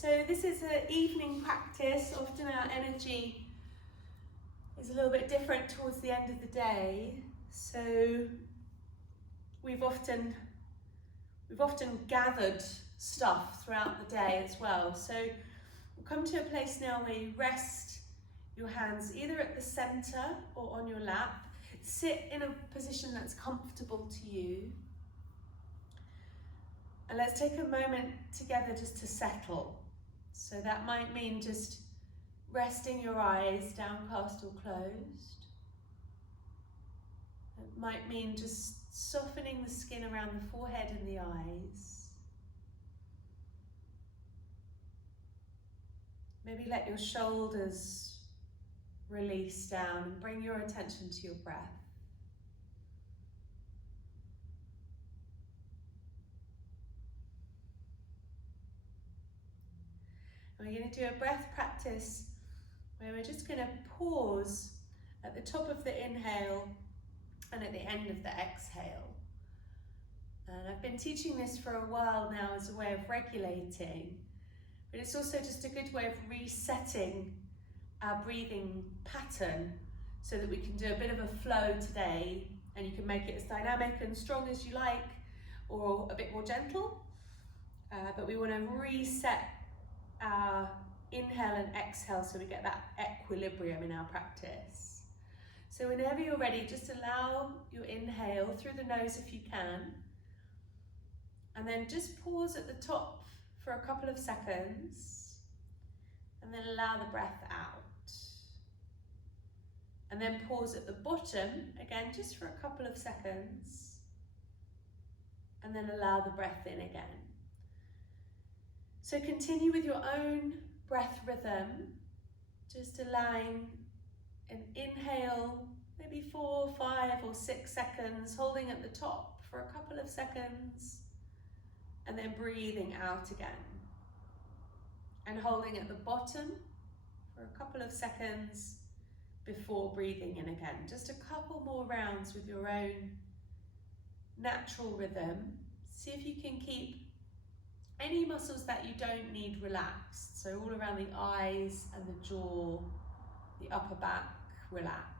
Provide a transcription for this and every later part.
So this is an evening practice. Often our energy is a little bit different towards the end of the day. So we've often gathered stuff throughout the day as well. So we'll come to a place now where you rest your hands either at the center or on your lap. Sit in a position that's comfortable to you. And let's take a moment together just to settle. So that might mean just resting your eyes downcast or closed. It might mean just softening the skin around the forehead and the eyes. Maybe let your shoulders release down and bring your attention to your breath. We're going to do a breath practice where we're just going to pause at the top of the inhale and at the end of the exhale. And I've been teaching this for a while now as a way of regulating, but it's also just a good way of resetting our breathing pattern so that we can do a bit of a flow today, and you can make it as dynamic and strong as you like, or a bit more gentle. But we want to reset our inhale and exhale so we get that equilibrium in our practice. So whenever you're ready, just allow your inhale through the nose if you can, and then just pause at the top for a couple of seconds, and then allow the breath out. And then pause at the bottom, again just for a couple of seconds, and then allow the breath in again. So continue with your own breath rhythm, just allowing an inhale, maybe 4, 5 or 6 seconds, holding at the top for a couple of seconds, and then breathing out again. And holding at the bottom for a couple of seconds before breathing in again. Just a couple more rounds with your own natural rhythm. See if you can keep any muscles that you don't need relaxed. So all around the eyes and the jaw, the upper back relaxed.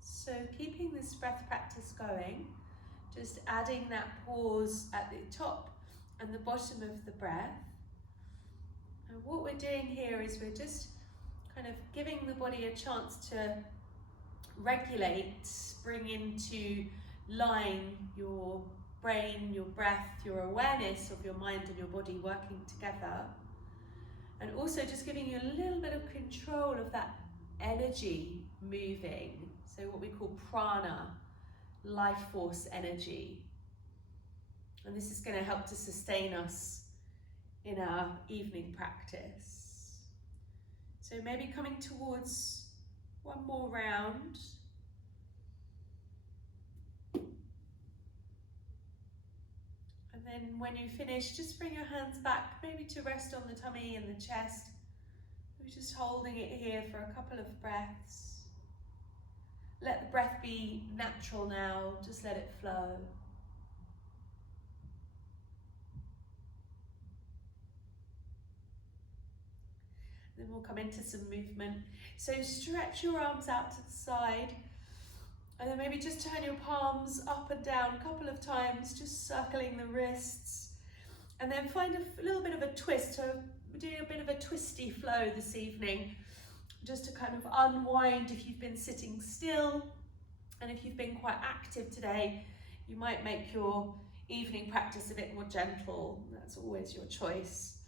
So keeping this breath practice going, just adding that pause at the top and the bottom of the breath. And what we're doing here is we're just kind of giving the body a chance to regulate, bring into line your brain, your breath, your awareness of your mind and your body working together. And also just giving you a little bit of control of that energy moving. So what we call prana, life force energy. And this is going to help to sustain us in our evening practice. So maybe coming towards one more round. And then when you finish, just bring your hands back, maybe to rest on the tummy and the chest. We're just holding it here for a couple of breaths. Let the breath be natural now, just let it flow. Then we'll come into some movement. So stretch your arms out to the side, and then maybe just turn your palms up and down a couple of times, just circling the wrists. And then find a little bit of a twist. So we're doing a bit of a twisty flow this evening, just to kind of unwind if you've been sitting still. And if you've been quite active today, you might make your evening practice a bit more gentle. That's always your choice.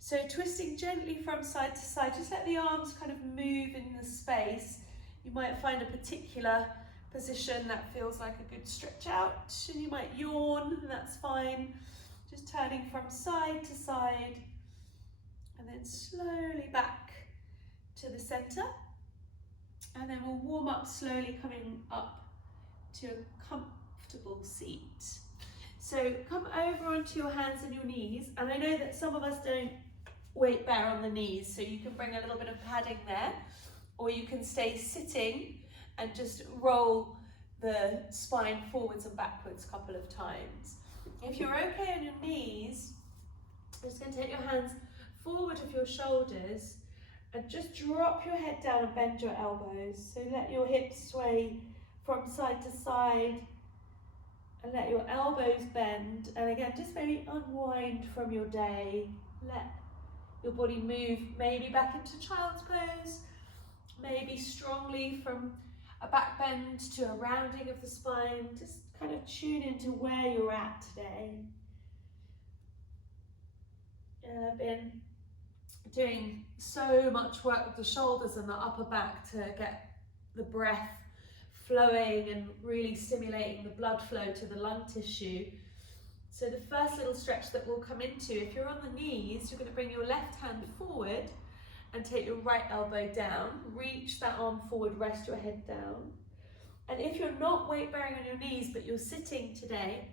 So twisting gently from side to side, just let the arms kind of move in the space. You might find a particular position that feels like a good stretch out, and you might yawn, and that's fine. Just turning from side to side, and then slowly back to the center. And then we'll warm up slowly, coming up to a comfortable seat. So come over onto your hands and your knees, and I know that some of us don't weight bear on the knees, so you can bring a little bit of padding there, or you can stay sitting and just roll the spine forwards and backwards a couple of times. If you're okay on your knees, I'm just going to take your hands forward of your shoulders and just drop your head down and bend your elbows. So let your hips sway from side to side and let your elbows bend. And again, just maybe unwind from your day. Let your body move maybe back into child's pose, maybe strongly from a back bend to a rounding of the spine. Just kind of tune into where you're at today. And I've been doing so much work with the shoulders and the upper back to get the breath flowing and really stimulating the blood flow to the lung tissue. So the first little stretch that we'll come into, if you're on the knees, you're going to bring your left hand forward and take your right elbow down. Reach that arm forward, rest your head down. And if you're not weight bearing on your knees, but you're sitting today,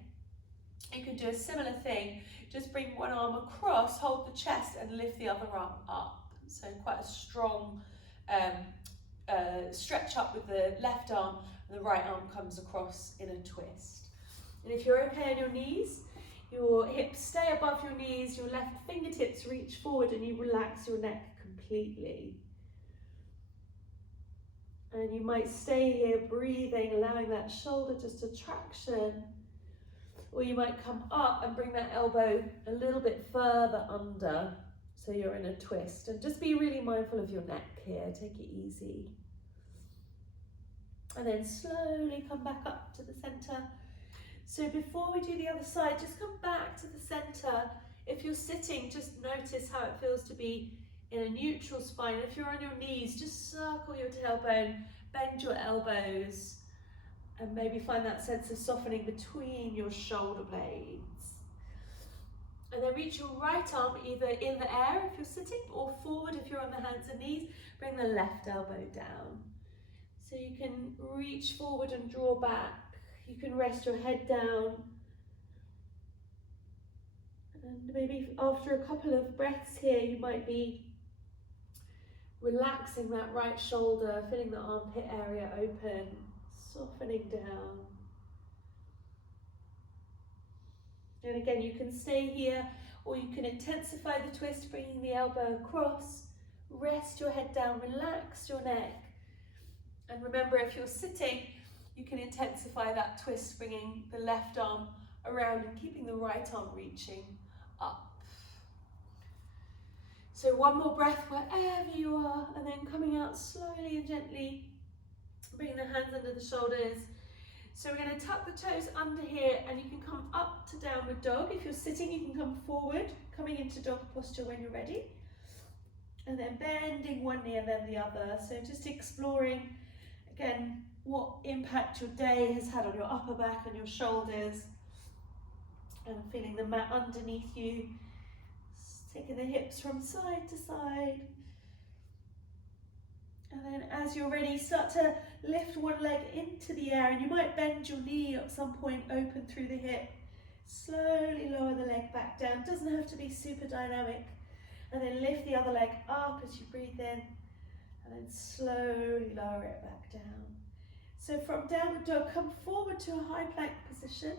you can do a similar thing. Just bring one arm across, hold the chest and lift the other arm up. So quite a strong stretch up with the left arm, and the right arm comes across in a twist. And if you're okay on your knees, your hips stay above your knees, your left fingertips reach forward and you relax your neck completely. And you might stay here breathing, allowing that shoulder just a traction. Or you might come up and bring that elbow a little bit further under, so you're in a twist. And just be really mindful of your neck here, take it easy. And then slowly come back up to the center. So before we do the other side, just come back to the center. If you're sitting, just notice how it feels to be in a neutral spine. If you're on your knees, just circle your tailbone, bend your elbows, and maybe find that sense of softening between your shoulder blades. And then reach your right arm either in the air if you're sitting, or forward if you're on the hands and knees. Bring the left elbow down. So you can reach forward and draw back. You can rest your head down. And maybe after a couple of breaths here, you might be relaxing that right shoulder, feeling the armpit area open, softening down. And again, you can stay here, or you can intensify the twist, bringing the elbow across. Rest your head down, relax your neck. And remember, if you're sitting, you can intensify that twist, bringing the left arm around and keeping the right arm reaching up. So one more breath wherever you are, and then coming out slowly and gently. Bring the hands under the shoulders. So we're going to tuck the toes under here, and you can come up to downward dog. If you're sitting, you can come forward, coming into dog posture when you're ready. And then bending one knee and then the other. So just exploring, again, what impact your day has had on your upper back and your shoulders. And feeling the mat underneath you. Taking the hips from side to side. And then as you're ready, start to lift one leg into the air, and you might bend your knee at some point, open through the hip. Slowly lower the leg back down. Doesn't have to be super dynamic. And then lift the other leg up as you breathe in, and then slowly lower it back down. So from downward dog, come forward to a high plank position.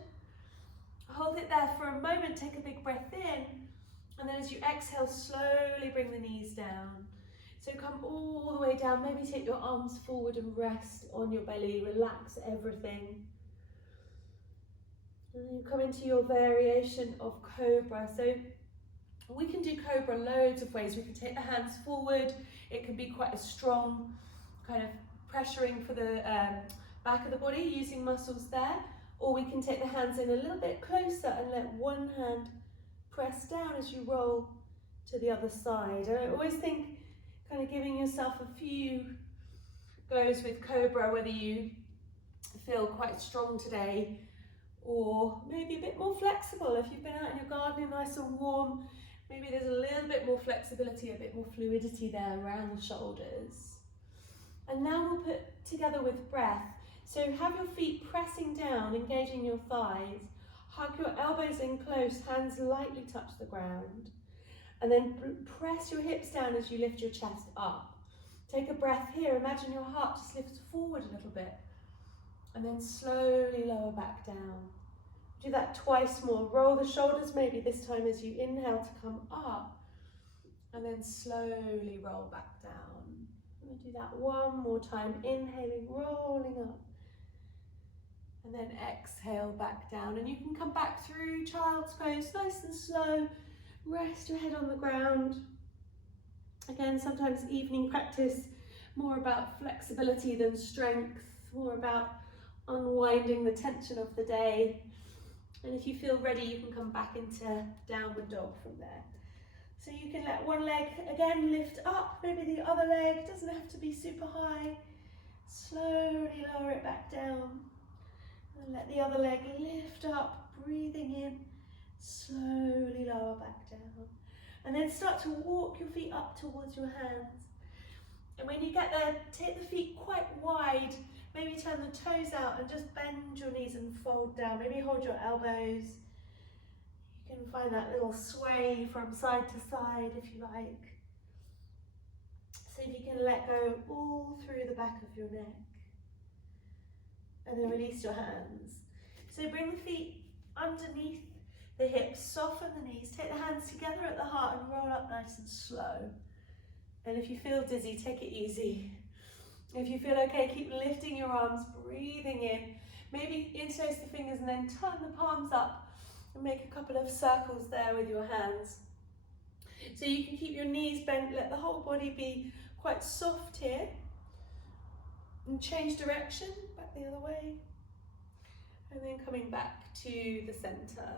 Hold it there for a moment, take a big breath in, and then as you exhale, slowly bring the knees down. So come all the way down, maybe take your arms forward and rest on your belly, relax everything. And then you come into your variation of cobra. So we can do cobra loads of ways. We can take the hands forward. It can be quite a strong kind of pressuring for the back of the body, using muscles there. Or we can take the hands in a little bit closer and let one hand press down as you roll to the other side. And I always think kind of giving yourself a few goes with cobra, whether you feel quite strong today or maybe a bit more flexible. If you've been out in your garden nice and warm, maybe there's a little bit more flexibility, a bit more fluidity there around the shoulders. And now we'll put together with breath. So have your feet pressing down, engaging your thighs. Hug your elbows in close, hands lightly touch the ground. And then press your hips down as you lift your chest up. Take a breath here. Imagine your heart just lifts forward a little bit. And then slowly lower back down. Do that twice more. Roll the shoulders maybe this time as you inhale to come up. And then slowly roll back down. We'll do that one more time. Inhaling, rolling up. And then exhale back down. And you can come back through child's pose, nice and slow. Rest your head on the ground. Again, sometimes evening practice, more about flexibility than strength, more about unwinding the tension of the day. And if you feel ready, you can come back into downward dog from there. So you can let one leg again lift up, maybe the other leg, doesn't have to be super high. Slowly lower it back down. And let the other leg lift up, breathing in, slowly lower back down. And then start to walk your feet up towards your hands. And when you get there, take the feet quite wide. Maybe turn the toes out and just bend your knees and fold down. Maybe hold your elbows. You can find that little sway from side to side if you like. So if you can let go all through the back of your neck. And then release your hands. So bring the feet underneath the hips, soften the knees, take the hands together at the heart and roll up nice and slow. And if you feel dizzy, take it easy. If you feel okay, keep lifting your arms, breathing in. Maybe interlace the fingers and then turn the palms up and make a couple of circles there with your hands. So you can keep your knees bent, let the whole body be quite soft here. And change direction, back the other way. And then coming back to the center.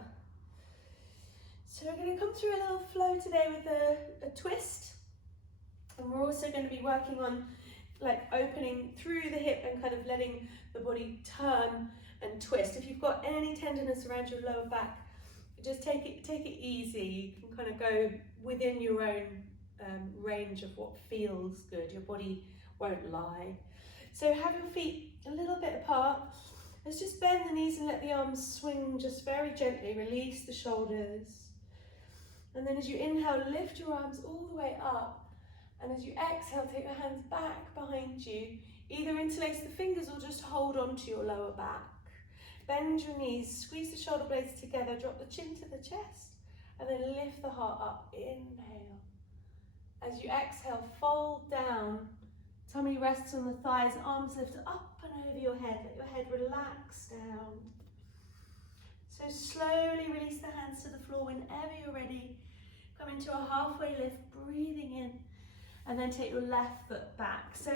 So we're going to come through a little flow today with a twist. And we're also going to be working on like opening through the hip and kind of letting the body turn and twist. If you've got any tenderness around your lower back, just take it easy. You can kind of go within your own range of what feels good. Your body won't lie. So have your feet a little bit apart. Let's just bend the knees and let the arms swing just very gently. Release the shoulders. And then as you inhale, lift your arms all the way up. And as you exhale, take your hands back behind you. Either interlace the fingers or just hold on to your lower back. Bend your knees, squeeze the shoulder blades together, drop the chin to the chest, and then lift the heart up. Inhale. As you exhale, fold down. Tummy rests on the thighs, arms lift up and over your head. Let your head relax down. So slowly release the hands to the floor whenever you're ready. Come into a halfway lift, breathing in. And then take your left foot back. So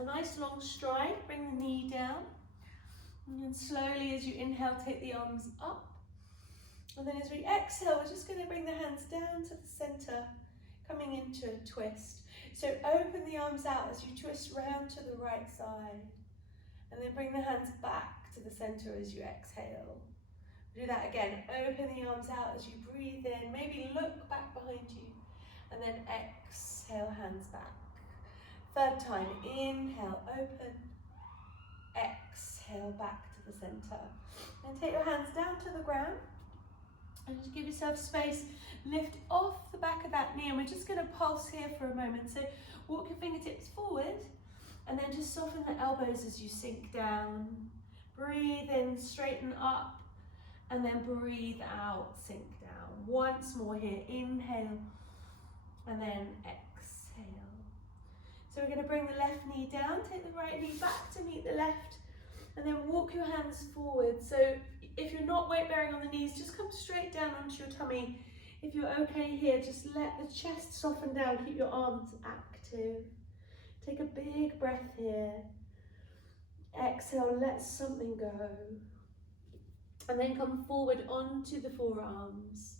a nice long stride, bring the knee down. And then slowly as you inhale, take the arms up. And then as we exhale, we're just going to bring the hands down to the center, coming into a twist. So open the arms out as you twist round to the right side. And then bring the hands back to the center as you exhale. Do that again. Open the arms out as you breathe in. Maybe look back behind you. And then exhale, hands back. Third time, inhale, open. Exhale, back to the center. And take your hands down to the ground. And just give yourself space. Lift off the back of that knee. And we're just going to pulse here for a moment. So walk your fingertips forward. And then just soften the elbows as you sink down. Breathe in, straighten up. And then breathe out, sink down. Once more here. Inhale. And then exhale. So we're going to bring the left knee down, take the right knee back to meet the left, and then walk your hands forward. So if you're not weight bearing on the knees, just come straight down onto your tummy. If you're okay here, just let the chest soften down, keep your arms active. Take a big breath here. Exhale, let something go. And then come forward onto the forearms.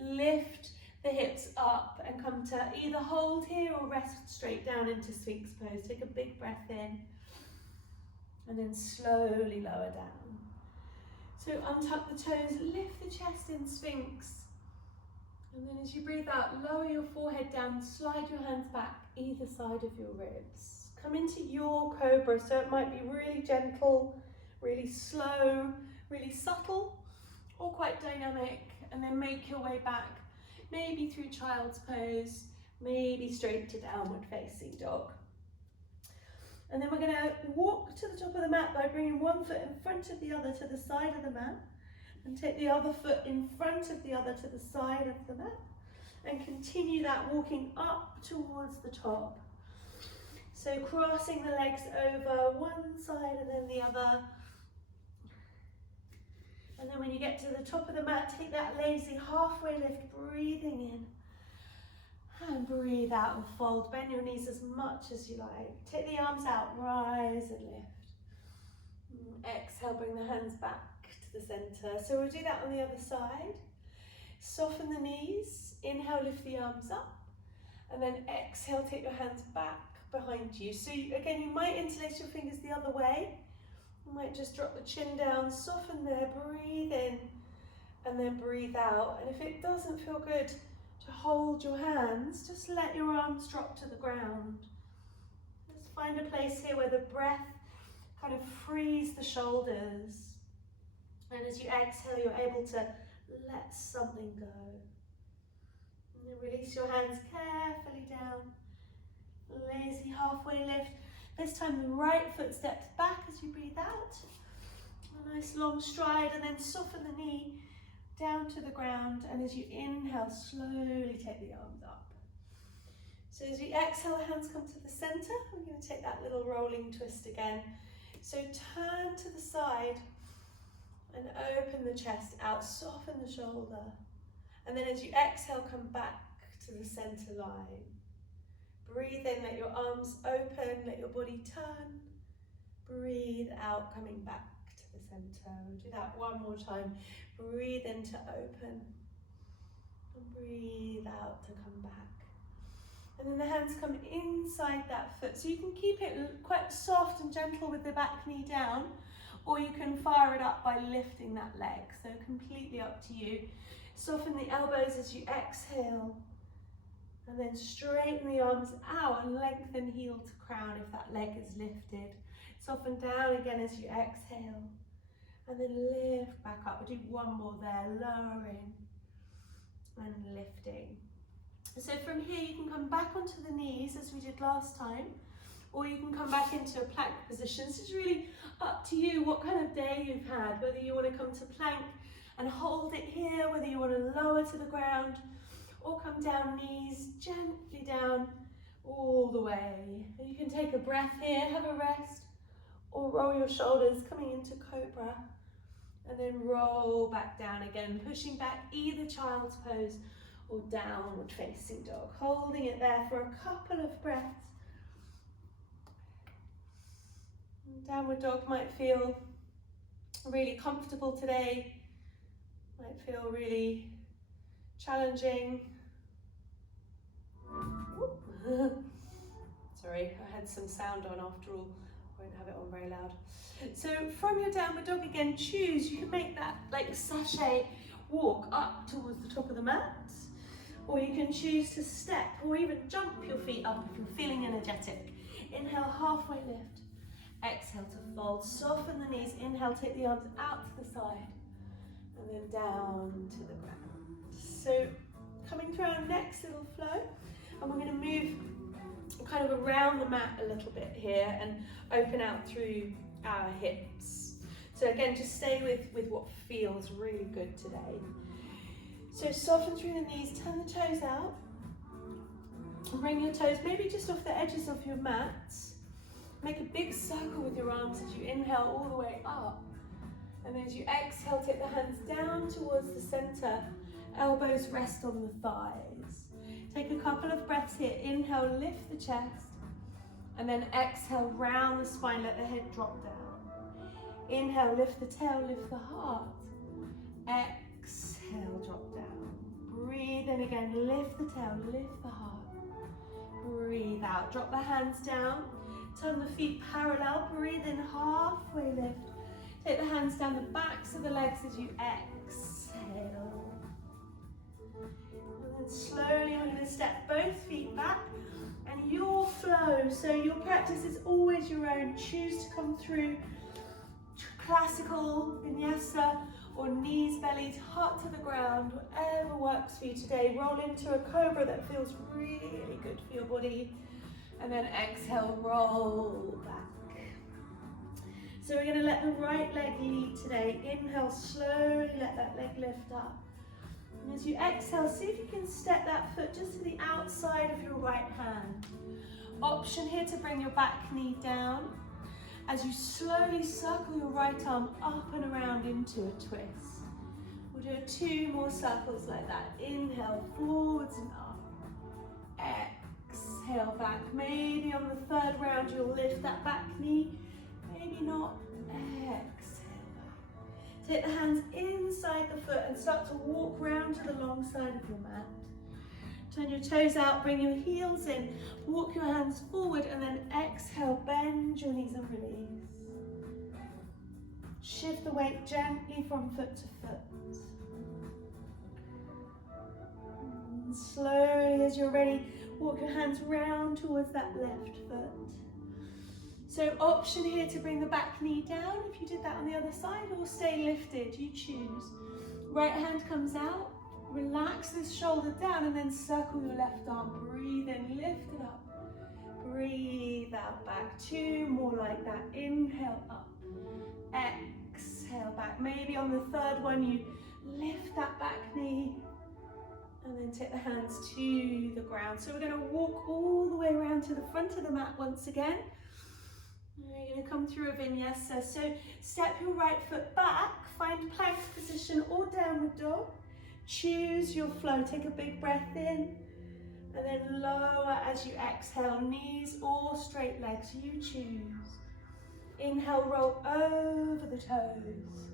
Lift the hips up and come to either hold here or rest straight down into Sphinx pose. Take a big breath in and then slowly lower down. So untuck the toes, lift the chest in Sphinx. And then as you breathe out, lower your forehead down, slide your hands back either side of your ribs. come into your cobra. So it might be really gentle, really slow, really subtle, or quite dynamic, and then make your way back, maybe through child's pose, maybe straight to downward facing dog. And then we're going to walk to the top of the mat by bringing one foot in front of the other to the side of the mat, and take the other foot in front of the other to the side of the mat, and continue that walking up towards the top. So crossing the legs over one side and then the other. And then when you get to the top of the mat, take that lazy halfway lift, breathing in. And breathe out and fold. Bend your knees as much as you like. Take the arms out, rise and lift. Exhale, bring the hands back to the center. So we'll do that on the other side. Soften the knees. Inhale, lift the arms up. And then exhale, take your hands back behind you. So again, you might interlace your fingers the other way. You might just drop the chin down, soften there, breathe in, and then breathe out. And if it doesn't feel good to hold your hands, just let your arms drop to the ground. Just find a place here where the breath kind of frees the shoulders. And as you exhale, you're able to let something go. And then release your hands carefully down. Lazy halfway lift. This time the right foot steps back as you breathe out. A nice long stride, and then soften the knee down to the ground, and as you inhale, slowly take the arms up. So as you exhale, the hands come to the center. We're going to take that little rolling twist again. So turn to the side and open the chest out, soften the shoulder. And then as you exhale, come back to the center line. Breathe in, let your arms open, let your body turn. Breathe out, coming back to the center. We'll do that one more time. Breathe in to open, and breathe out to come back. And then the hands come inside that foot. So you can keep it quite soft and gentle with the back knee down, or you can fire it up by lifting that leg. So completely up to you. Soften the elbows as you exhale, and then straighten the arms out and lengthen heel to crown if that leg is lifted. Soften down again as you exhale. And then lift back up. We'll do one more there, lowering and lifting. So from here you can come back onto the knees as we did last time, or you can come back into a plank position. This is really up to you what kind of day you've had, whether you want to come to plank and hold it here, whether you want to lower to the ground, or come down, knees gently down all the way. And you can take a breath here, have a rest, or roll your shoulders coming into cobra. And then roll back down again, pushing back either child's pose or downward facing dog. Holding it there for a couple of breaths. Downward dog might feel really comfortable today, might feel really challenging. Sorry, I had some sound on after all. Won't have it on very loud. So from your downward dog again, choose. You can make that like sachet walk up towards the top of the mat, or you can choose to step or even jump your feet up if you're feeling energetic. Inhale, halfway lift. Exhale to fold. Soften the knees. Inhale, take the arms out to the side, and then down to the ground. So coming through our next little flow, and we're going to move kind of around the mat a little bit here and open out through our hips. So again, just stay with what feels really good today. So soften through the knees, turn the toes out, and bring your toes maybe just off the edges of your mat. Make a big circle with your arms as you inhale all the way up. And then as you exhale, take the hands down towards the center, elbows rest on the thighs. Take a couple of breaths here. Inhale, lift the chest, and then exhale, round the spine, let the head drop down. Inhale, lift the tail, lift the heart. Exhale, drop down. Breathe in again, lift the tail, lift the heart. Breathe out, drop the hands down, turn the feet parallel, breathe in, halfway lift. Take the hands down the backs of the legs as you exhale. And then slowly we're going to step both feet back and your flow. So your practice is always your own. Choose to come through classical vinyasa or knees belied, heart to the ground, whatever works for you today. Roll into a cobra that feels really good for your body, and then exhale, roll back. So we're going to let the right leg lead today. Inhale, slowly let that leg lift up. And as you exhale, see if you can step that foot just to the outside of your right hand. Option here to bring your back knee down as you slowly circle your right arm up and around into a twist. We'll do 2 more circles like that. Inhale, forwards and up. Exhale back. Maybe on the 3rd round you'll lift that back knee. Maybe not. Exhale back. Take the hands inside the foot and start to walk round to the long side of your mat. Turn your toes out, bring your heels in, walk your hands forward, and then exhale, bend your knees and release. Shift the weight gently from foot to foot. And slowly, as you're ready, walk your hands round towards that left foot. So option here to bring the back knee down if you did that on the other side, or stay lifted, you choose. Right hand comes out. Relax this shoulder down and then circle your left arm. Breathe in, lift it up. Breathe out back. 2 more like that. Inhale up. Exhale back. Maybe on the 3rd one you lift that back knee and then take the hands to the ground. So we're going to walk all the way around to the front of the mat once again. We're going to come through a vinyasa. So step your right foot back, find plank position or downward dog. Choose your flow. Take a big breath in and then lower as you exhale, knees or straight legs, you choose. Inhale, roll over the toes,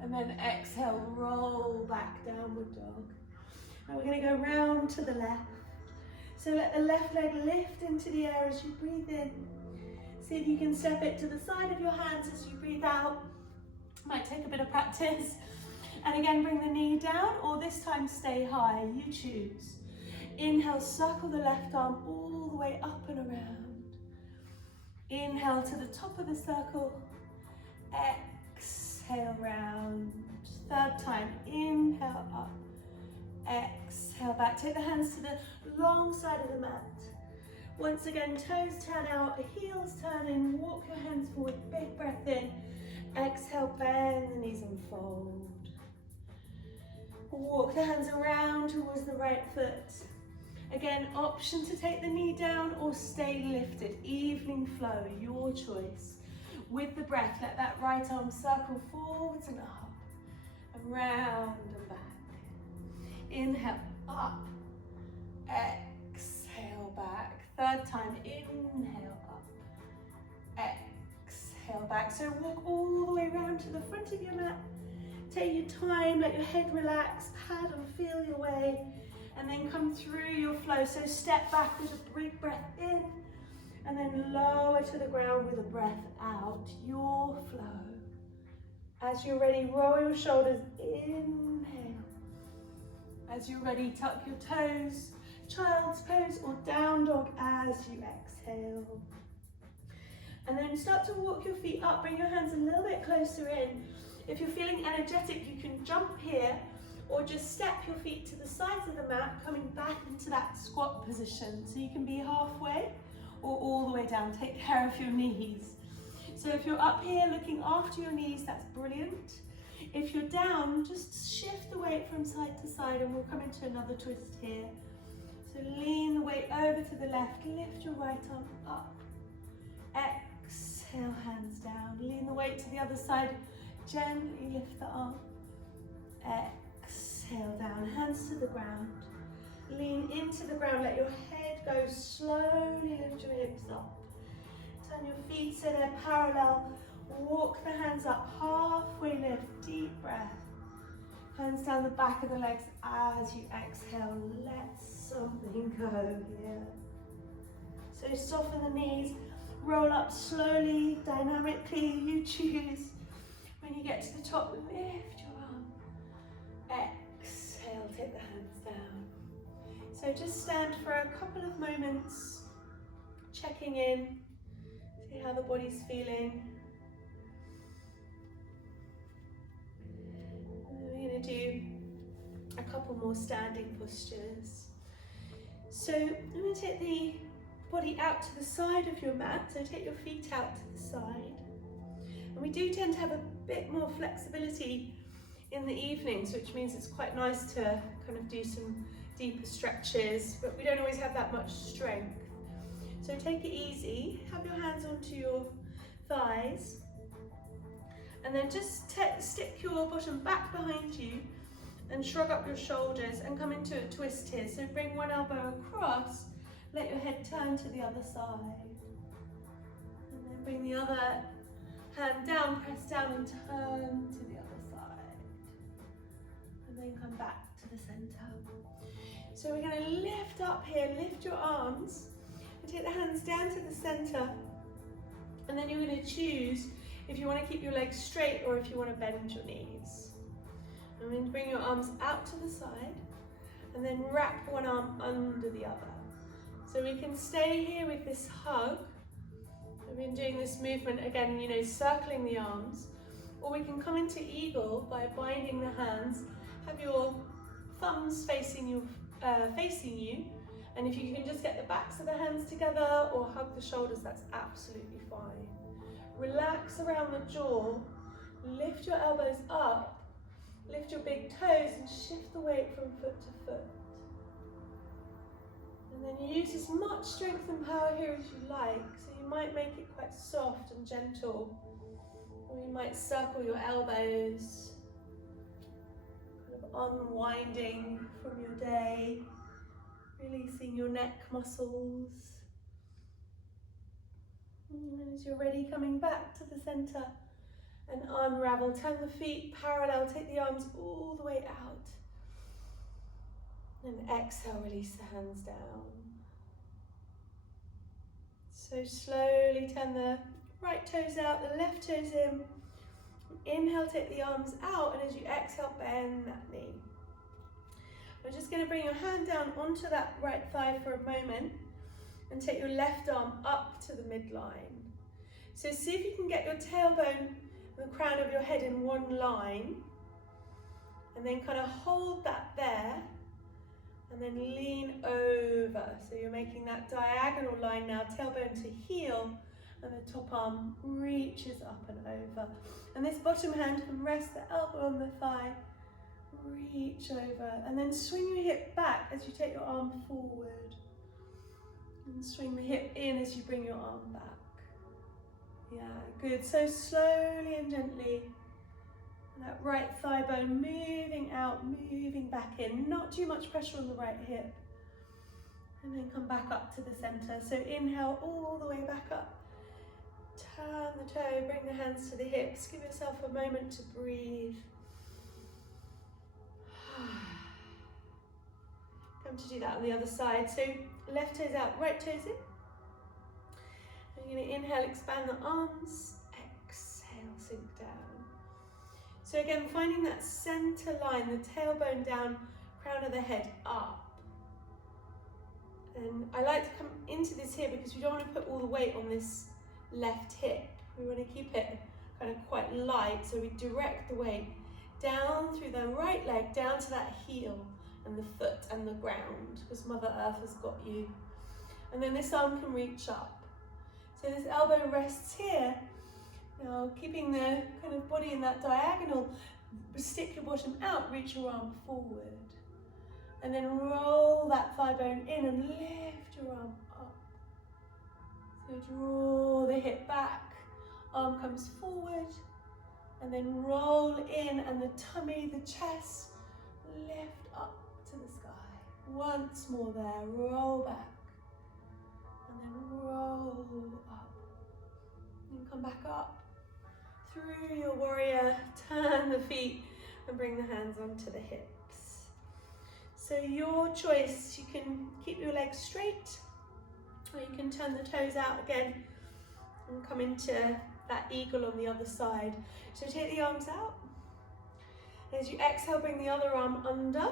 and then exhale, roll back, downward dog. And we're going to go round to the left. So let the left leg lift into the air as you breathe in. See if you can step it to the side of your hands as you breathe out. Might take a bit of practice. And again, bring the knee down, or this time stay high, you choose. Inhale, circle the left arm all the way up and around. Inhale to the top of the circle. Exhale round. 3rd time, inhale up. Exhale back. Take the hands to the long side of the mat. Once again, toes turn out, heels turn in, walk your hands forward, big breath in. Exhale, bend the knees and fold. Walk the hands around towards the right foot. Again, option to take the knee down or stay lifted. Evening flow, your choice. With the breath, let that right arm circle forwards and up, and round and back. Inhale, up. Exhale back. 3rd time, inhale up. Exhale back. So walk all the way around to the front of your mat. Take your time, let your head relax, paddle, feel your way, and then come through your flow. So step back with a big breath in, and then lower to the ground with a breath out, your flow. As you're ready, roll your shoulders, inhale. As you're ready, tuck your toes, child's pose or down dog as you exhale. And then start to walk your feet up, bring your hands a little bit closer in. If you're feeling energetic, you can jump here or just step your feet to the sides of the mat, coming back into that squat position. So you can be halfway or all the way down. Take care of your knees. So if you're up here looking after your knees, that's brilliant. If you're down, just shift the weight from side to side and we'll come into another twist here. So lean the weight over to the left, lift your right arm up. Exhale, hands down. Lean the weight to the other side. Gently lift the arm. Exhale down, hands to the ground. Lean into the ground, let your head go. Slowly lift your hips up. Turn your feet so they're parallel. Walk the hands up, halfway lift, deep breath. Hands down the back of the legs as you exhale. Let something go here. So soften the knees, roll up slowly, dynamically, you choose. When you get to the top, lift your arm. Exhale, take the hands down. So just stand for a couple of moments checking in, see how the body's feeling. And then we're going to do a couple more standing postures. So I'm going to take the body out to the side of your mat, so take your feet out to the side. And we do tend to have a bit more flexibility in the evenings, which means it's quite nice to kind of do some deeper stretches, but we don't always have that much strength. So take it easy, have your hands onto your thighs, and then just stick your bottom back behind you and shrug up your shoulders and come into a twist here. So bring one elbow across, let your head turn to the other side. And then bring the other hand down, press down and turn to the other side. And then come back to the center. So we're going to lift up here, lift your arms, and take the hands down to the center. And then you're going to choose if you want to keep your legs straight or if you want to bend your knees. And then bring your arms out to the side and then wrap one arm under the other. So we can stay here with this hug. We've been doing this movement again, you know, circling the arms. Or we can come into eagle by binding the hands. Have your thumbs facing you. And if you can just get the backs of the hands together or hug the shoulders, that's absolutely fine. Relax around the jaw. Lift your elbows up. Lift your big toes and shift the weight from foot to foot. And then you use as much strength and power here as you like. So you might make it quite soft and gentle. Or you might circle your elbows, kind of unwinding from your day, releasing your neck muscles. And as you're ready, coming back to the center. And unravel, turn the feet parallel, take the arms all the way out. And exhale, release the hands down. So slowly turn the right toes out, the left toes in. Inhale, take the arms out, and as you exhale, bend that knee. We're just going to bring your hand down onto that right thigh for a moment and take your left arm up to the midline. So see if you can get your tailbone the crown of your head in one line, and then kind of hold that there and then lean over. So you're making that diagonal line now, tailbone to heel, and the top arm reaches up and over. And this bottom hand can rest the elbow on the thigh, reach over, and then swing your hip back as you take your arm forward. And swing the hip in as you bring your arm back. Yeah, good. So slowly and gently, that right thigh bone moving out, moving back in. Not too much pressure on the right hip. And then come back up to the center. So inhale all the way back up. Turn the toe, bring the hands to the hips. Give yourself a moment to breathe. Come to do that on the other side. So left toes out, right toes in. You're going to inhale, expand the arms, exhale, sink down. So again, finding that center line, the tailbone down, crown of the head up. And I like to come into this here because we don't want to put all the weight on this left hip. We want to keep it kind of quite light, so we direct the weight down through the right leg, down to that heel and the foot and the ground, because Mother Earth has got you. And then this arm can reach up. So this elbow rests here. Now keeping the kind of body in that diagonal, stick your bottom out, reach your arm forward. And then roll that thigh bone in and lift your arm up. So draw the hip back, arm comes forward, and then roll in, and the tummy, the chest, lift up to the sky. Once more there, roll back. And then roll up. And come back up through your warrior, turn the feet and bring the hands onto the hips. So your choice, you can keep your legs straight or you can turn the toes out again and come into that eagle on the other side. So take the arms out. As you exhale, bring the other arm under.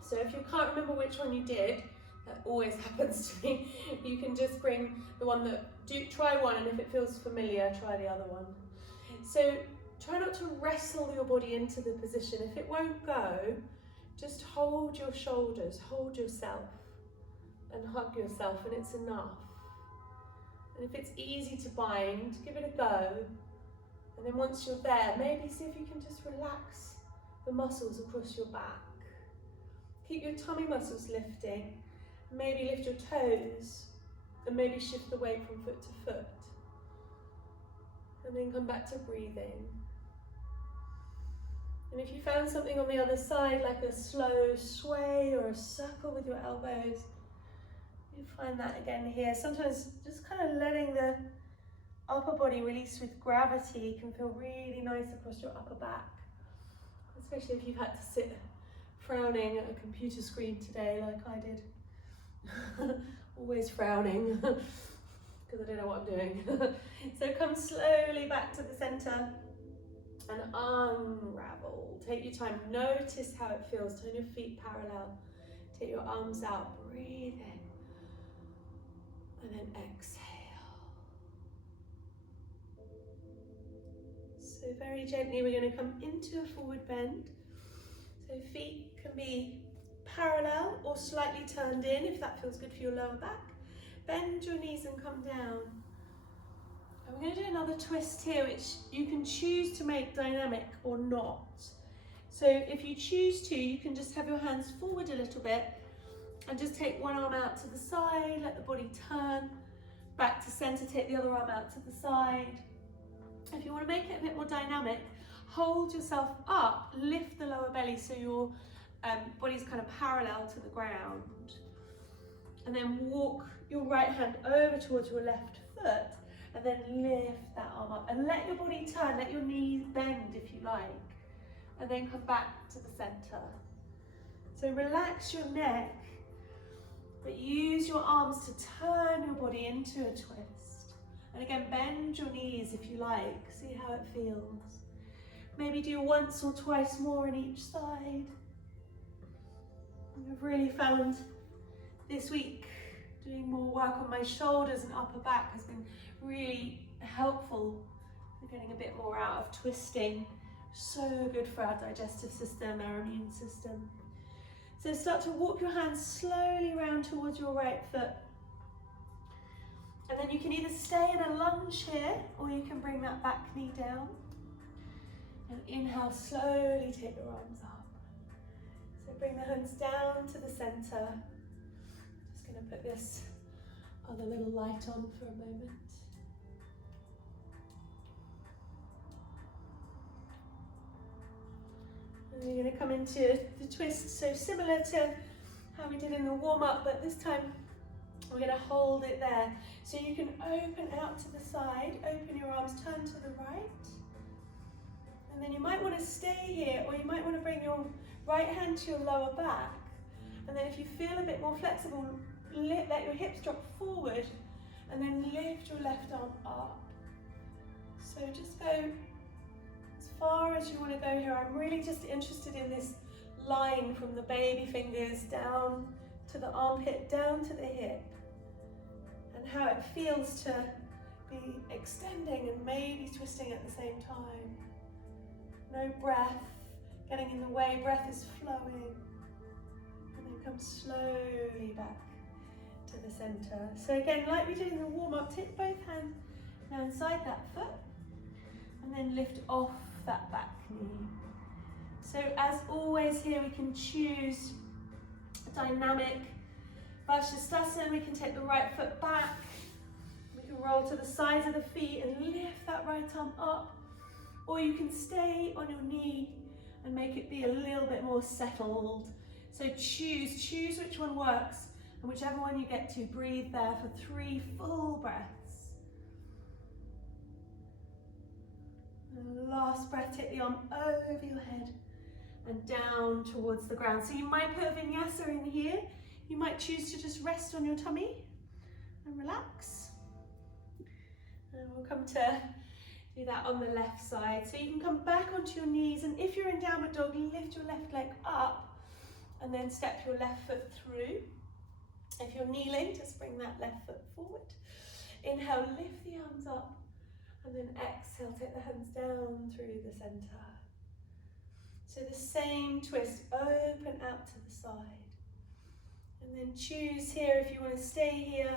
So if you can't remember which one you did, That always happens to me. You can just bring the one that, try one, and if it feels familiar, try the other one. So try not to wrestle your body into the position. If it won't go, just hold your shoulders, hold yourself and hug yourself, and it's enough. And if it's easy to bind, give it a go. And then once you're there, maybe see if you can just relax the muscles across your back. Keep your tummy muscles lifting. Maybe lift your toes and maybe shift the weight from foot to foot. And then come back to breathing. And if you found something on the other side, like a slow sway or a circle with your elbows, you find that again here. Sometimes just kind of letting the upper body release with gravity can feel really nice across your upper back, especially if you've had to sit frowning at a computer screen today like I did. Always frowning because I don't know what I'm doing. So come slowly back to the center and unravel. Take your time, notice how it feels. Turn your feet parallel, take your arms out, breathe in, and then exhale. So very gently we're going to come into a forward bend. So feet can be parallel or slightly turned in if that feels good for your lower back. Bend your knees and come down. And we're going to do another twist here, which you can choose to make dynamic or not. So if you choose to, you can just have your hands forward a little bit and just take one arm out to the side, let the body turn back to center, take the other arm out to the side. If you want to make it a bit more dynamic, hold yourself up, lift the lower belly so your body's kind of parallel to the ground. And then walk your right hand over towards your left foot and then lift that arm up. And let your body turn, let your knees bend if you like. And then come back to the center. So relax your neck, but use your arms to turn your body into a twist. And again, bend your knees if you like, see how it feels. Maybe do once or twice more on each side. I've really found this week doing more work on my shoulders and upper back has been really helpful for getting a bit more out of twisting. So good for our digestive system, our immune system. So start to walk your hands slowly round towards your right foot. And then you can either stay in a lunge here, or you can bring that back knee down. And inhale, slowly take your arms up. So bring the hands down to the center. Just going to put this other little light on for a moment. And you're going to come into the twist, so similar to how we did in the warm-up, but this time we're going to hold it there. So you can open out to the side, open your arms, turn to the right. And then you might want to stay here, or you might want to bring your right hand to your lower back. And then if you feel a bit more flexible, let your hips drop forward and then lift your left arm up. So just go as far as you want to go here. I'm really just interested in this line from the baby fingers down to the armpit, down to the hip, and how it feels to be extending and maybe twisting at the same time. No breath getting in the way, breath is flowing. And then come slowly back to the center. So again, like we did in the warm-up, take both hands now inside that foot and then lift off that back knee. So as always here, we can choose a dynamic Vajrasthana. We can take the right foot back. We can roll to the sides of the feet and lift that right arm up. Or you can stay on your knee and make it be a little bit more settled. So choose which one works, and whichever one you get to, breathe there for 3 full breaths. And last breath, take the arm over your head and down towards the ground. So you might put a vinyasa in here. You might choose to just rest on your tummy and relax. And we'll come to do that on the left side. So you can come back onto your knees, and if you're in downward dog, lift your left leg up and then step your left foot through. If you're kneeling, just bring that left foot forward. Inhale, lift the arms up, and then exhale, take the hands down through the center. So the same twist, open out to the side. And then choose here if you want to stay here,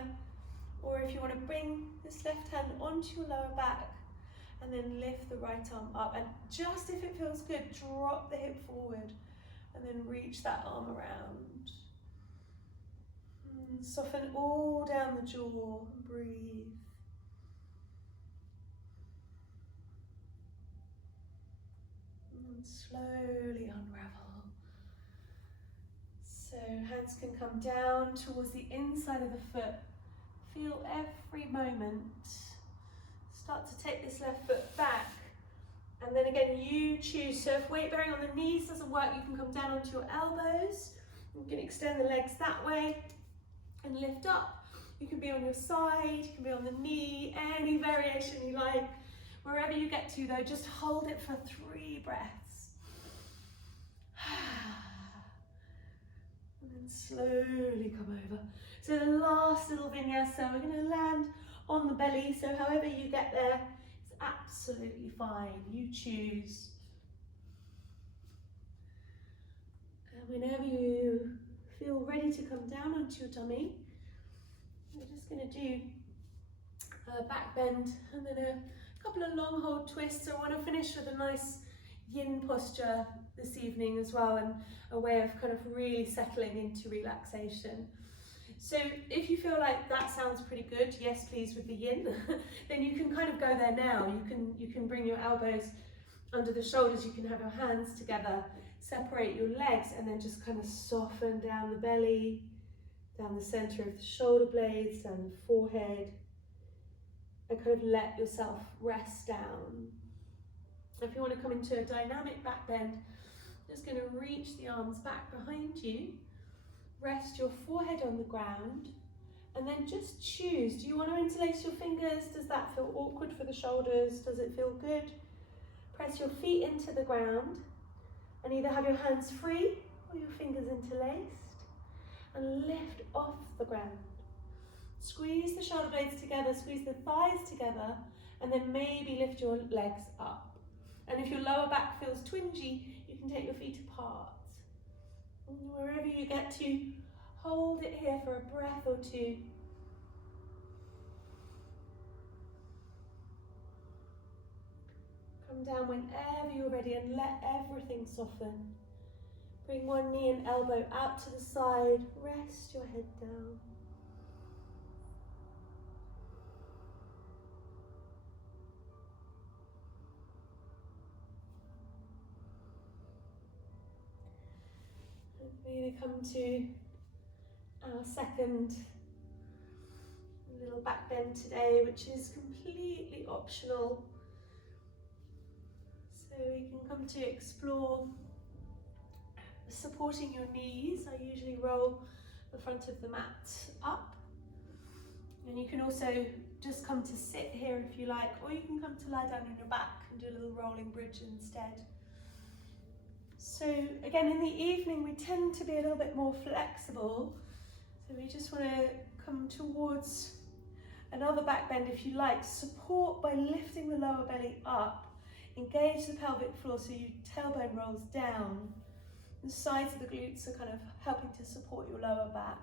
or if you want to bring this left hand onto your lower back, and then lift the right arm up. And just if it feels good, drop the hip forward, and then reach that arm around. Soften all down the jaw, and breathe. And slowly unravel. So hands can come down towards the inside of the foot. Feel every moment. Start to take this left foot back. And then again, you choose. So if weight bearing on the knees doesn't work, you can come down onto your elbows. You can extend the legs that way and lift up. You can be on your side, you can be on the knee, any variation you like. Wherever you get to though, just hold it for 3 breaths. And then slowly come over. So the last little vinyasa, we're going to land on the belly. So however you get there, it's absolutely fine. You choose. And whenever you feel ready to come down onto your tummy, we're just going to do a back bend and then a couple of long hold twists. I want to finish with a nice yin posture this evening as well, and a way of kind of really settling into relaxation. So if you feel like that sounds pretty good, yes please, with the yin, then you can kind of go there now. You can bring your elbows under the shoulders, you can have your hands together, separate your legs, and then just kind of soften down the belly, down the center of the shoulder blades, down the forehead, and kind of let yourself rest down. If you want to come into a dynamic back bend, just going to reach the arms back behind you, rest your forehead on the ground, and then just choose. Do you want to interlace your fingers? Does that feel awkward for the shoulders? Does it feel good? Press your feet into the ground and either have your hands free or your fingers interlaced, and lift off the ground. Squeeze the shoulder blades together, squeeze the thighs together, and then maybe lift your legs up. And if your lower back feels twingy, you can take your feet apart. And wherever you get to, hold it here for a breath or two. Come down whenever you're ready and let everything soften. Bring one knee and elbow out to the side, rest your head down. We're going to come to our second little back bend today, which is completely optional. So we can come to explore supporting your knees. I usually roll the front of the mat up, and you can also just come to sit here if you like, or you can come to lie down on your back and do a little rolling bridge instead. So again, in the evening we tend to be a little bit more flexible, so we just want to come towards another back bend if you like. Support by lifting the lower belly up, engage the pelvic floor so your tailbone rolls down. The sides of the glutes are kind of helping to support your lower back.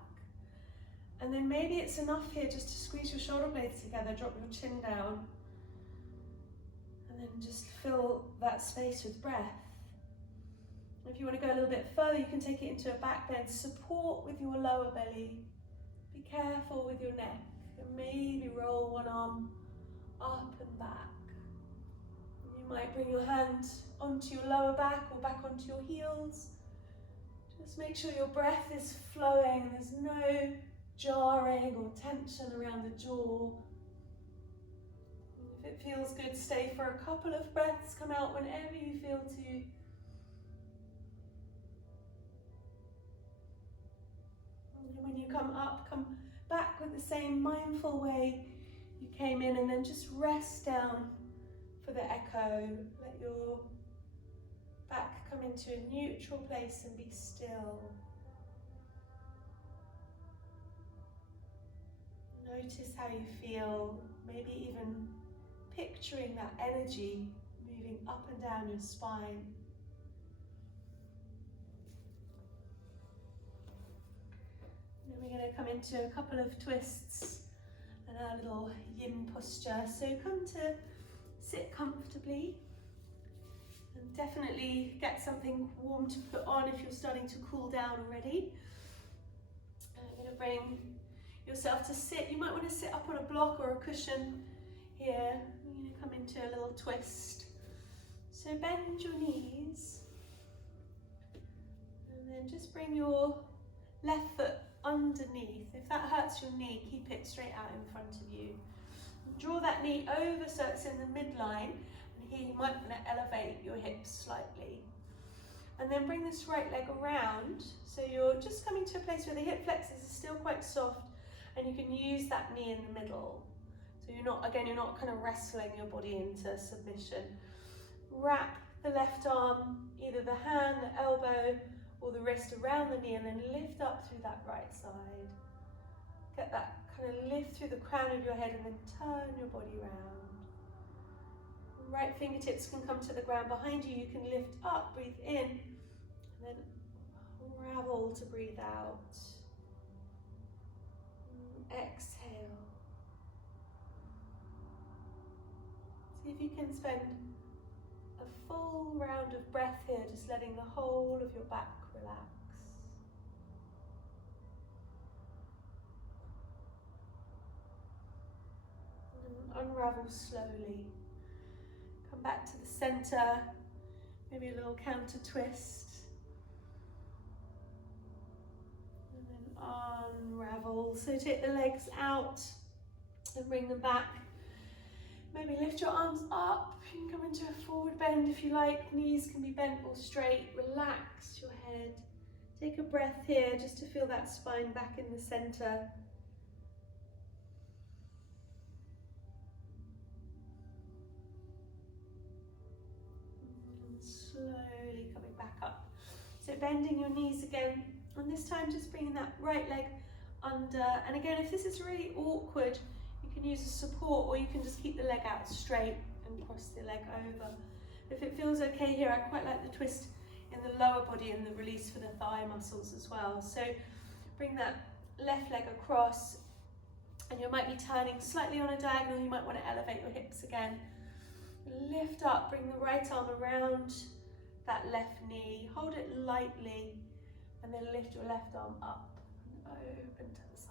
And then maybe it's enough here just to squeeze your shoulder blades together, drop your chin down, and then just fill that space with breath. If you want to go a little bit further, you can take it into a back bend. Support with your lower belly. Be careful with your neck, and maybe roll one arm up and back. You might bring your hand onto your lower back or back onto your heels. Just make sure your breath is flowing, there's no jarring or tension around the jaw. If it feels good, stay for a couple of breaths, come out whenever you feel to. And when you come up, come back with the same mindful way you came in, and then just rest down for the echo. Let your back come into a neutral place and be still. Notice how you feel, maybe even picturing that energy moving up and down your spine. And then we're going to come into a couple of twists and our little yin posture. So come to sit comfortably and definitely get something warm to put on if you're starting to cool down already. And I'm going to bring yourself to sit. You might want to sit up on a block or a cushion here. You're going to come into a little twist. So bend your knees and then just bring your left foot underneath. If that hurts your knee, keep it straight out in front of you. Draw that knee over so it's in the midline, and here you might want to elevate your hips slightly. And then bring this right leg around, so you're just coming to a place where the hip flexors are still quite soft, and you can use that knee in the middle. So you're not kind of wrestling your body into submission. Wrap the left arm, either the hand, the elbow, or the wrist around the knee, and then lift up through that right side. Get that kind of lift through the crown of your head and then turn your body around. Right fingertips can come to the ground behind you. You can lift up, breathe in, and then unravel to breathe out. Exhale. See if you can spend a full round of breath here, just letting the whole of your back relax. And unravel slowly. Come back to the center, maybe a little counter twist. And then unravel. So take the legs out and bring them back. Maybe lift your arms up. You can come into a forward bend if you like. Knees can be bent or straight. Relax your head. Take a breath here just to feel that spine back in the center. And slowly coming back up. So bending your knees again. And this time just bringing that right leg under. And again, if this is really awkward, you can use a support, or you can just keep the leg out straight and cross the leg over. If it feels okay here, I quite like the twist in the lower body and the release for the thigh muscles as well. So bring that left leg across, and you might be turning slightly on a diagonal. You might want to elevate your hips again. Lift up, bring the right arm around that left knee, hold it lightly, and then lift your left arm up and open to the side.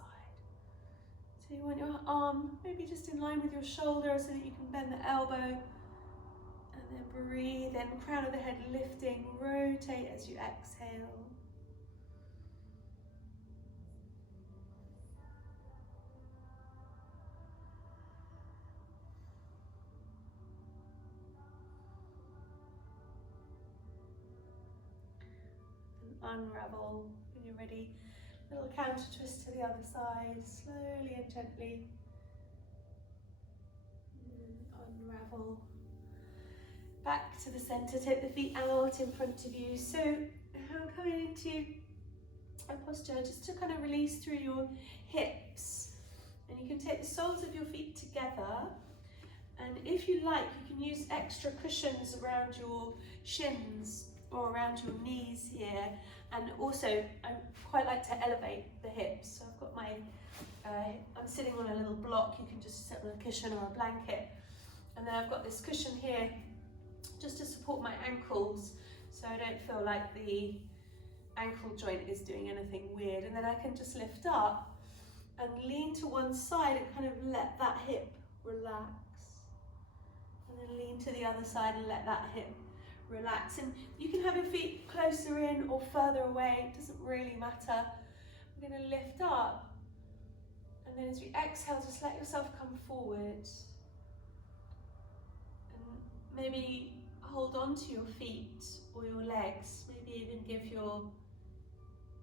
So you want your arm maybe just in line with your shoulder so that you can bend the elbow, and then breathe in, crown of the head lifting, rotate as you exhale. And unravel when you're ready. Little counter twist to the other side, slowly and gently. And unravel. Back to the center, take the feet out in front of you. So I'm coming into a posture just to kind of release through your hips. And you can take the soles of your feet together. And if you like, you can use extra cushions around your shins or around your knees here. And also, I quite like to elevate the hips. So I've got my, I'm sitting on a little block. You can just sit on a cushion or a blanket. And then I've got this cushion here just to support my ankles, so I don't feel like the ankle joint is doing anything weird. And then I can just lift up and lean to one side and kind of let that hip relax. And then lean to the other side and let that hip relax. And you can have your feet closer in or further away, it doesn't really matter. We're going to lift up, and then as you exhale, just let yourself come forward. And maybe hold on to your feet or your legs, maybe even give your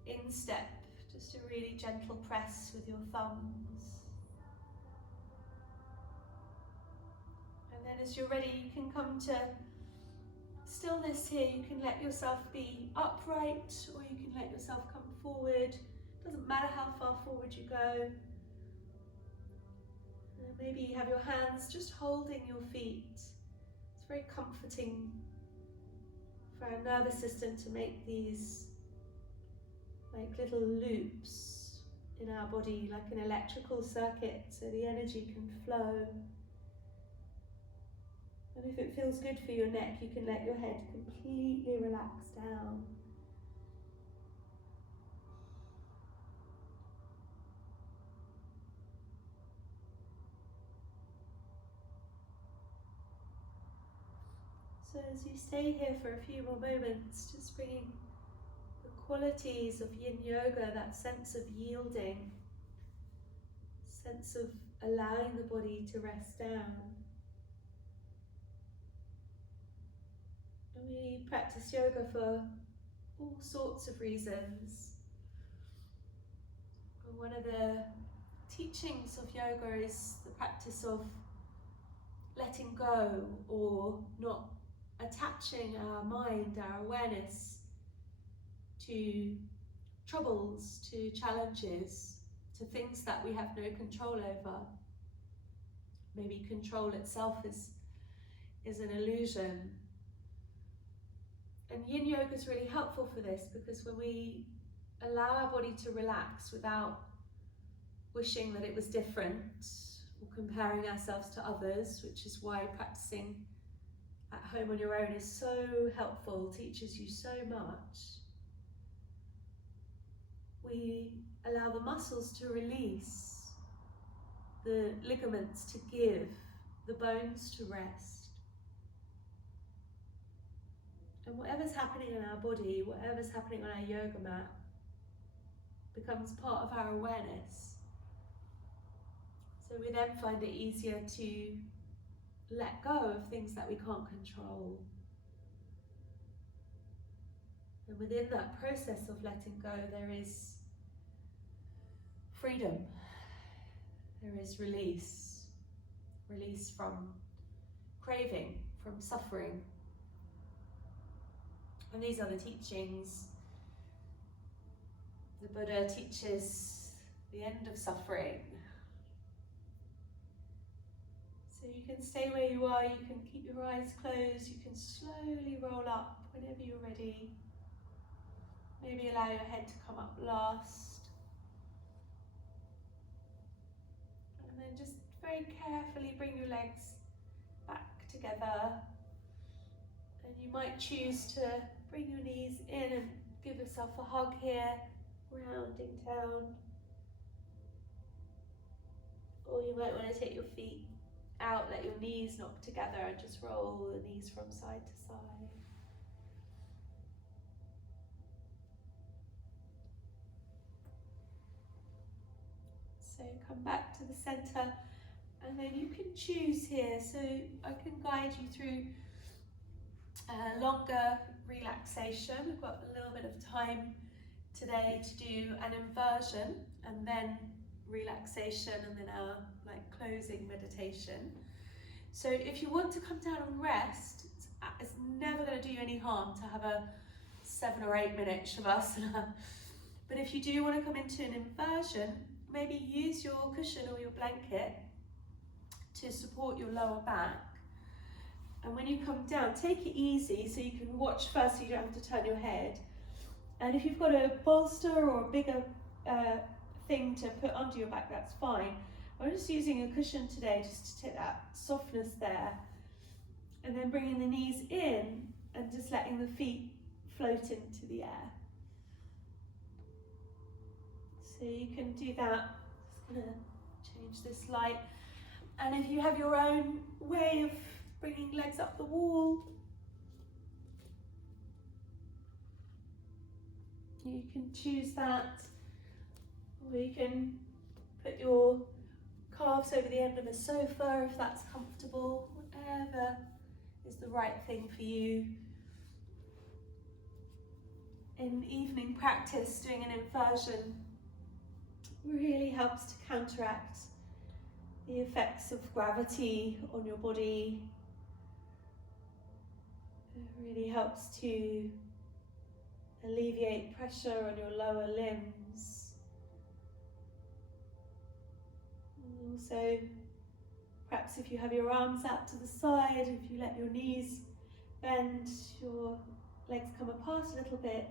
instep just a really gentle press with your thumbs. And then as you're ready, you can come to stillness here. You can let yourself be upright, or you can let yourself come forward. Doesn't matter how far forward you go. Maybe you have your hands just holding your feet. It's very comforting for our nervous system to make these like little loops in our body, like an electrical circuit, so the energy can flow. And if it feels good for your neck, you can let your head completely relax down. So as you stay here for a few more moments, just bringing the qualities of Yin Yoga, that sense of yielding, sense of allowing the body to rest down. And we practice yoga for all sorts of reasons. One of the teachings of yoga is the practice of letting go, or not attaching our mind, our awareness to troubles, to challenges, to things that we have no control over. Maybe control itself is an illusion. And Yin Yoga is really helpful for this, because when we allow our body to relax without wishing that it was different or comparing ourselves to others, which is why practicing at home on your own is so helpful, teaches you so much. We allow the muscles to release, the ligaments to give, the bones to rest. And whatever's happening in our body, whatever's happening on our yoga mat, becomes part of our awareness. So we then find it easier to let go of things that we can't control. And within that process of letting go, there is freedom, there is release. Release from craving, from suffering. And these are the teachings. The Buddha teaches the end of suffering. So you can stay where you are, you can keep your eyes closed, you can slowly roll up whenever you're ready. Maybe allow your head to come up last. And then just very carefully bring your legs back together. And you might choose to bring your knees in and give yourself a hug here, rounding down. Or you might want to take your feet out, let your knees knock together and just roll the knees from side to side. So come back to the center, and then you can choose here. So I can guide you through a longer relaxation. We've got a little bit of time today to do an inversion and then relaxation and then our closing meditation. So if you want to come down and rest, it's never going to do you any harm to have a 7 or 8 minute shavasana. But if you do want to come into an inversion, maybe use your cushion or your blanket to support your lower back. And when you come down, take it easy so you can watch first so you don't have to turn your head. And if you've got a bolster or a bigger thing to put under your back, that's fine. I'm just using a cushion today just to take that softness there. And then bringing the knees in and just letting the feet float into the air. So you can do that. Just going to change this light. And if you have your own way of bringing legs up the wall, you can choose that. Or you can put your calves over the end of a sofa if that's comfortable, whatever is the right thing for you. In evening practice, doing an inversion really helps to counteract the effects of gravity on your body. It really helps to alleviate pressure on your lower limbs. And also Perhaps if you have your arms out to the side, if you let your knees bend, your legs come apart a little bit,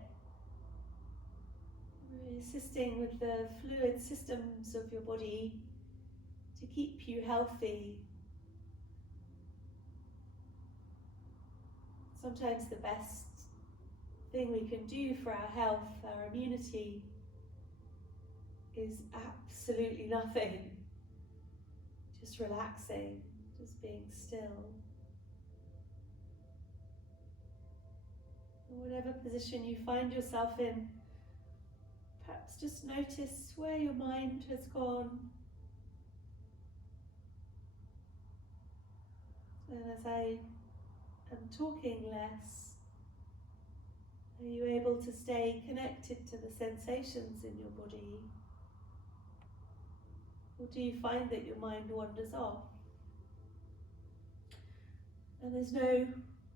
really assisting with the fluid systems of your body to keep you healthy. Sometimes the best thing we can do for our health, our immunity, is absolutely nothing. Just relaxing, just being still. Whatever position you find yourself in, perhaps just notice where your mind has gone. And as I am talking less, are you able to stay connected to the sensations in your body? Or do you find that your mind wanders off? And there's no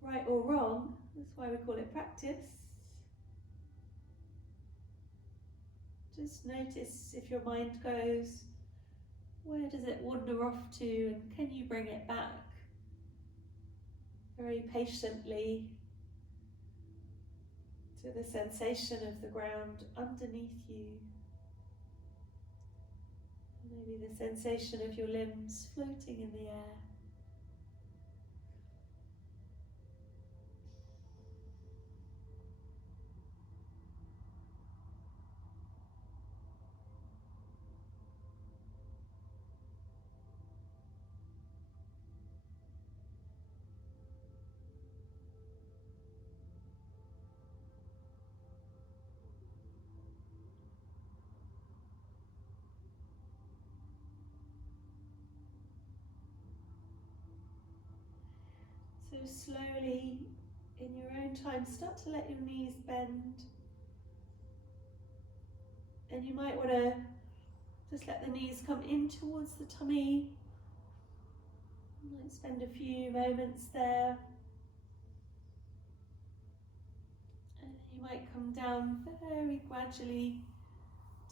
right or wrong, that's why we call it practice. Just notice if your mind goes, where does it wander off to, and can you bring it back very patiently to the sensation of the ground underneath you. Maybe the sensation of your limbs floating in the air. So slowly, in your own time, start to let your knees bend. And you might want to just let the knees come in towards the tummy. You might spend a few moments there. And you might come down very gradually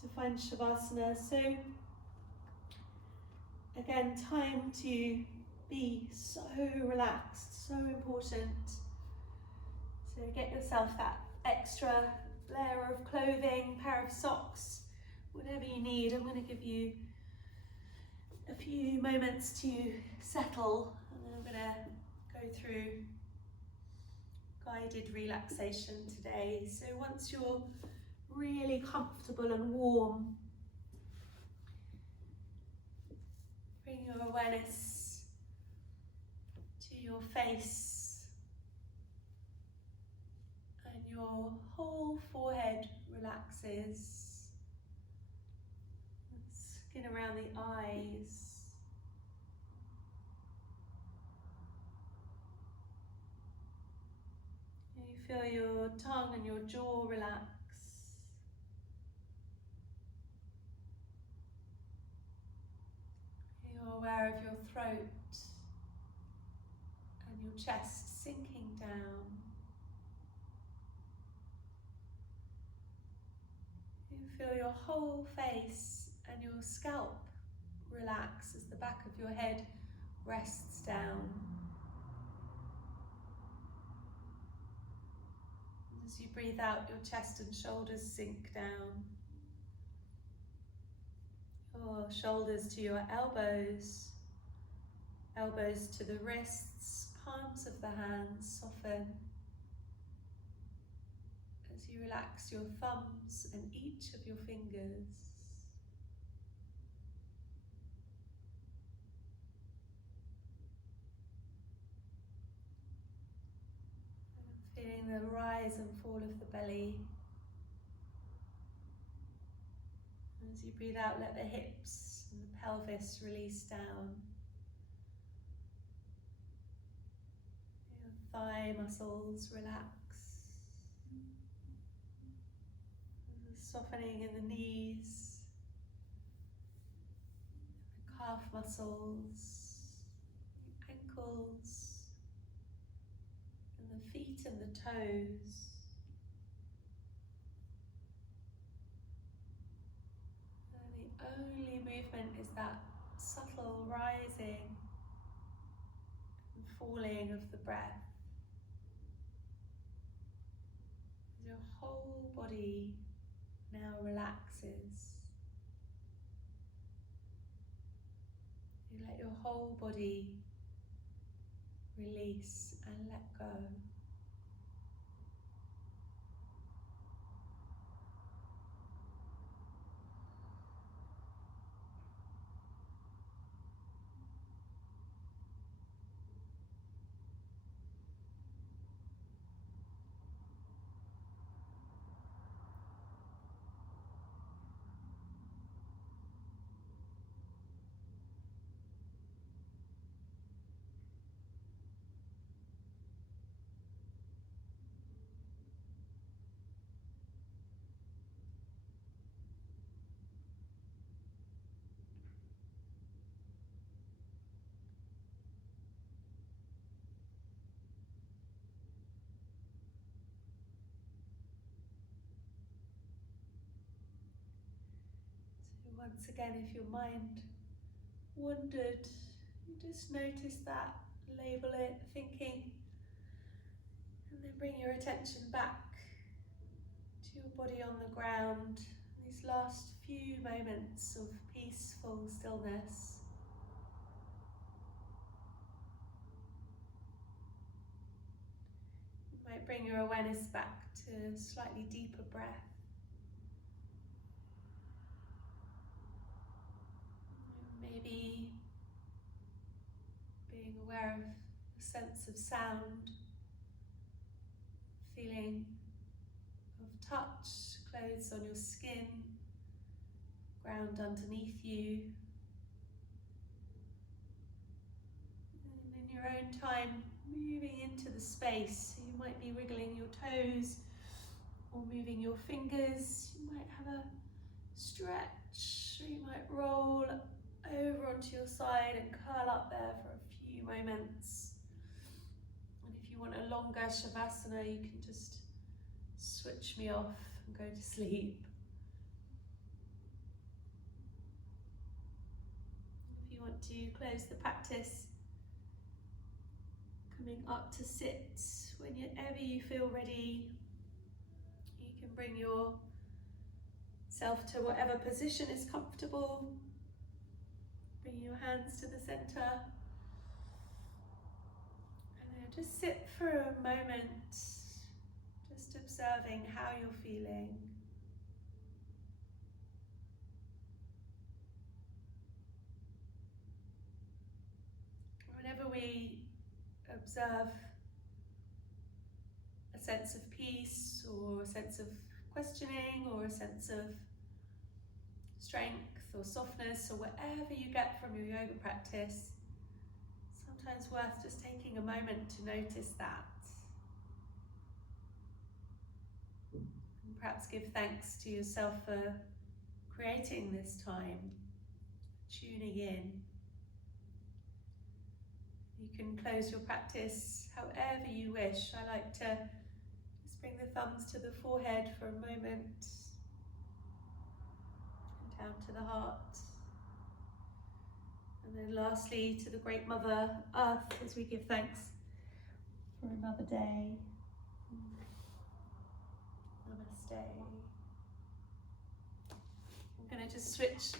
to find Shavasana. So again, time to be so relaxed, so important. So get yourself that extra layer of clothing, pair of socks, whatever you need. I'm going to give you a few moments to settle, and then I'm going to go through guided relaxation today. So once you're really comfortable and warm, bring your awareness to your face, and your whole forehead relaxes. Skin around the eyes. You feel your tongue and your jaw relax. You're aware of your throat and your chest sinking down. You feel your whole face and your scalp relax as the back of your head rests down. As you breathe out, your chest and shoulders sink down. Your shoulders to your elbows, elbows to the wrists, palms of the hands soften as you relax your thumbs and each of your fingers. Feeling the rise and fall of the belly. As you breathe out, let the hips and the pelvis release down. Your thigh muscles relax. There's a softening in the knees, the calf muscles, the ankles, and the feet and the toes. And the only movement is that subtle rising falling of the breath. Your whole body now relaxes. You let your whole body release and let go. Once again, if your mind wandered, you just notice that, label it, thinking, and then bring your attention back to your body on the ground. These last few moments of peaceful stillness. You might bring your awareness back to a slightly deeper breath. Maybe being aware of a sense of sound, feeling of touch, clothes on your skin, ground underneath you. And in your own time, moving into the space. So you might be wriggling your toes or moving your fingers. You might have a stretch, or you might roll over onto your side and curl up there for a few moments. And if you want a longer Shavasana, you can just switch me off and go to sleep. If you want to close the practice, coming up to sit, whenever you feel ready, you can bring yourself to whatever position is comfortable. Bring your hands to the center. And then just sit for a moment, just observing how you're feeling. Whenever we observe a sense of peace, or a sense of questioning, or a sense of strength or softness, or whatever you get from your yoga practice, sometimes worth just taking a moment to notice that. And perhaps give thanks to yourself for creating this time, tuning in. You can close your practice however you wish. I like to just bring the thumbs to the forehead for a moment, and down to the heart. And then lastly to the Great Mother Earth, as we give thanks for another day. Namaste. I'm going to just switch